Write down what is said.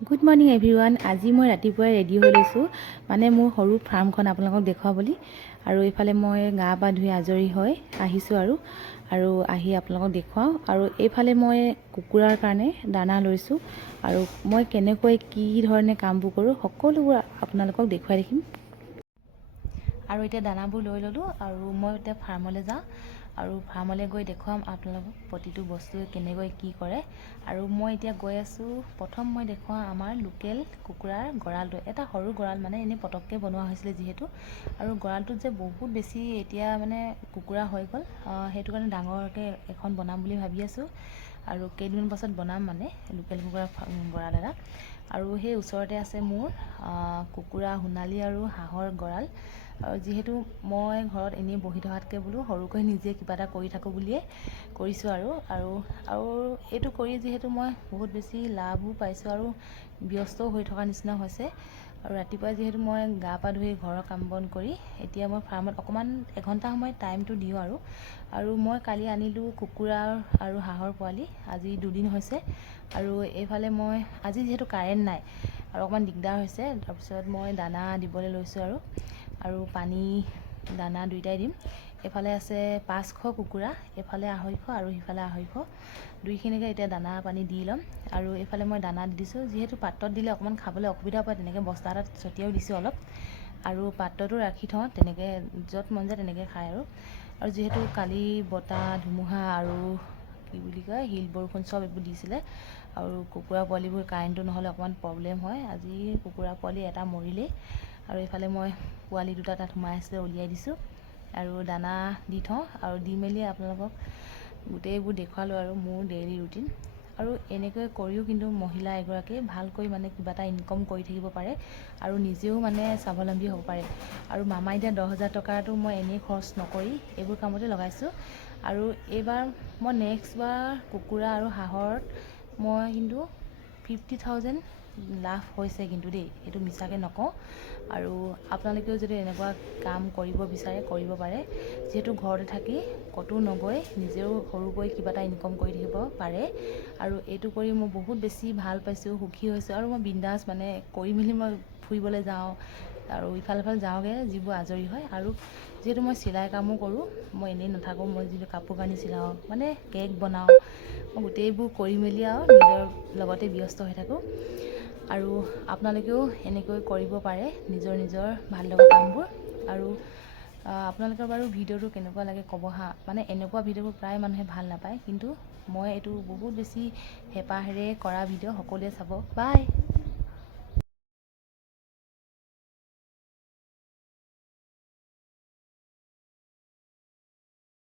Good morning everyone. আজি মই ৰাতিপুৱাই ৰেডি হৈ লৈছোঁ, মানে মোৰ সৰু ফাৰ্মখন আপোনালোকক দেখুৱাব বুলি। আৰু এইফালে মই গা পা ধুই আজৰি হৈ আহিছোঁ আৰু আহি আপোনালোকক দেখুৱাওঁ। আৰু এইফালে মই কুকুৰাৰ কাৰণে দানা লৈছোঁ আৰু মই কেনেকৈ কি ধৰণে কামবোৰ কৰোঁ সকলোবোৰ আপোনালোকক দেখুৱাই দেখিম। আৰু এতিয়া দানাবোৰ লৈ ল'লোঁ আৰু মই এতিয়া ফাৰ্মলৈ যাওঁ আৰু ফাৰ্মলৈ গৈ দেখুৱাম আপোনালোকক প্ৰতিটো বস্তুৱে কেনেকৈ কি কৰে। আৰু মই এতিয়া গৈ আছোঁ, প্ৰথম মই দেখুৱাম আমাৰ লোকেল কুকুৰাৰ গঁৰালটো। এটা সৰু গঁৰাল, মানে এনেই পটককৈ বনোৱা হৈছিলে যিহেতু, আৰু গঁৰালটোত যে বহুত বেছি এতিয়া মানে কুকুৰা হৈ গ'ল, সেইটো কাৰণে ডাঙৰকৈ এখন বনাম বুলি ভাবি আছোঁ। আৰু কেইদিনমান পাছত বনাম মানে লোকেল কুকুৰা গঁৰাল এটা। আৰু সেই ওচৰতে আছে মোৰ কুকুৰা সোণালী আৰু হাঁহৰ গঁৰাল। আৰু যিহেতু মই ঘৰত এনেই বহি থকাতকৈ বোলো সৰুকৈ নিজে কিবা এটা কৰি থাকোঁ বুলিয়ে কৰিছোঁ। আৰু এইটো কৰি যিহেতু মই বহুত বেছি লাভো পাইছোঁ আৰু ব্যস্তও হৈ থকা নিচিনা হৈছে। আৰু ৰাতিপুৱা যিহেতু মই গা পা ধুই ঘৰৰ কাম বন কৰি এতিয়া মই ফাৰ্মত অকণমান এঘণ্টা সময় টাইমটো দিওঁ। আৰু মই কালি আনিলোঁ কুকুৰা আৰু হাঁহৰ পোৱালি, আজি 2 দিন হৈছে। আৰু এইফালে মই আজি যিহেতু কাৰেণ্ট নাই আৰু অকণমান দিগদাৰ হৈছে, তাৰপিছত মই দানা দিবলৈ লৈছোঁ আৰু পানী দানা দুইটাই দিম। এফালে আছে 500 কুকুৰা, এফালে 250 আৰু সিফালে 250, দুইখিনিকে এতিয়া দানা পানী দি ল'ম। আৰু এইফালে মই দানা দি দিছোঁ, যিহেতু পাত্ৰত দিলে অকণমান খাবলৈ অসুবিধা পায়, তেনেকৈ বস্তা এটাত ছটিয়াও দিছোঁ অলপ। আৰু পাত্ৰটো ৰাখি থওঁ, তেনেকৈ য'ত মন যায় তেনেকৈ খায়। আৰু যিহেতু কালি বতাহ ধুমুহা আৰু কি বুলি কয় শিল বৰষুণ চব এইবোৰ দিছিলে, আৰু কুকুৰা পোৱালিবোৰ কাৰেণ্টটো নহ'লে অকণমান প্ৰব্লেম হয়। আজি কুকুৰা পোৱালি এটা মৰিলেই। আৰু এইফালে মই পোৱালি দুটা তাত সোমাই আছিলে, উলিয়াই দিছোঁ আৰু দানা দি থওঁ আৰু দি মেলি আপোনালোকক গোটেইবোৰ দেখুৱালোঁ আৰু মোৰ ডেইলি ৰুটিন। আৰু এনেকৈ কৰিও কিন্তু মহিলা এগৰাকী ভালকৈ মানে কিবা এটা ইনকম কৰি থাকিব পাৰে আৰু নিজেও মানে স্বাৱলম্বী হ'ব পাৰে। আৰু মামাই দিয়া 10,000 টকাটো মই এনেই খৰচ নকৰি এইবোৰ কামতে লগাইছোঁ। আৰু এইবাৰ মই নেক্সটবাৰ কুকুৰা আৰু হাঁহত মই কিন্তু 50,000 লাভ হৈছে কিন্তু দেই, এইটো মিছাকৈ নকওঁ। আৰু আপোনালোকেও যদি এনেকুৱা কাম কৰিব বিচাৰে কৰিব পাৰে, যিহেতু ঘৰতে থাকি ক'তো নগৈ নিজেও সৰুকৈ কিবা এটা ইনকম কৰি থাকিব পাৰে। আৰু এইটো কৰি মই বহুত বেছি ভাল পাইছোঁ, সুখী হৈছোঁ। আৰু মই বিন্দাছ মানে কৰি মেলি মই ফুৰিবলৈ যাওঁ আৰু ইফাল সিফাল যাওঁগৈ যিবোৰ আজৰি হয়। আৰু যিহেতু মই চিলাই কামো কৰোঁ, মই এনেই নাথাকোঁ, মই যিবোৰ কাপোৰ কানি চিলাওঁ মানে কেক বনাওঁ, মই গোটেইবোৰ কৰি মেলি আৰু নিজৰ লগতে ব্যস্ত হৈ থাকোঁ। আৰু আপোনালোকেও এনেকৈ কৰিব পাৰে নিজৰ ভাল লগা কামবোৰ। আৰু আপোনালোকৰ বাৰু ভিডিঅ'টো কেনেকুৱা লাগে ক'ব হা, মানে এনেকুৱা ভিডিঅ'বোৰ প্ৰায় মানুহে ভাল নাপায়, কিন্তু মই এইটো বহুত বেছি হেঁপাহেৰে কৰা ভিডিঅ', সকলোৱে চাব। বাই।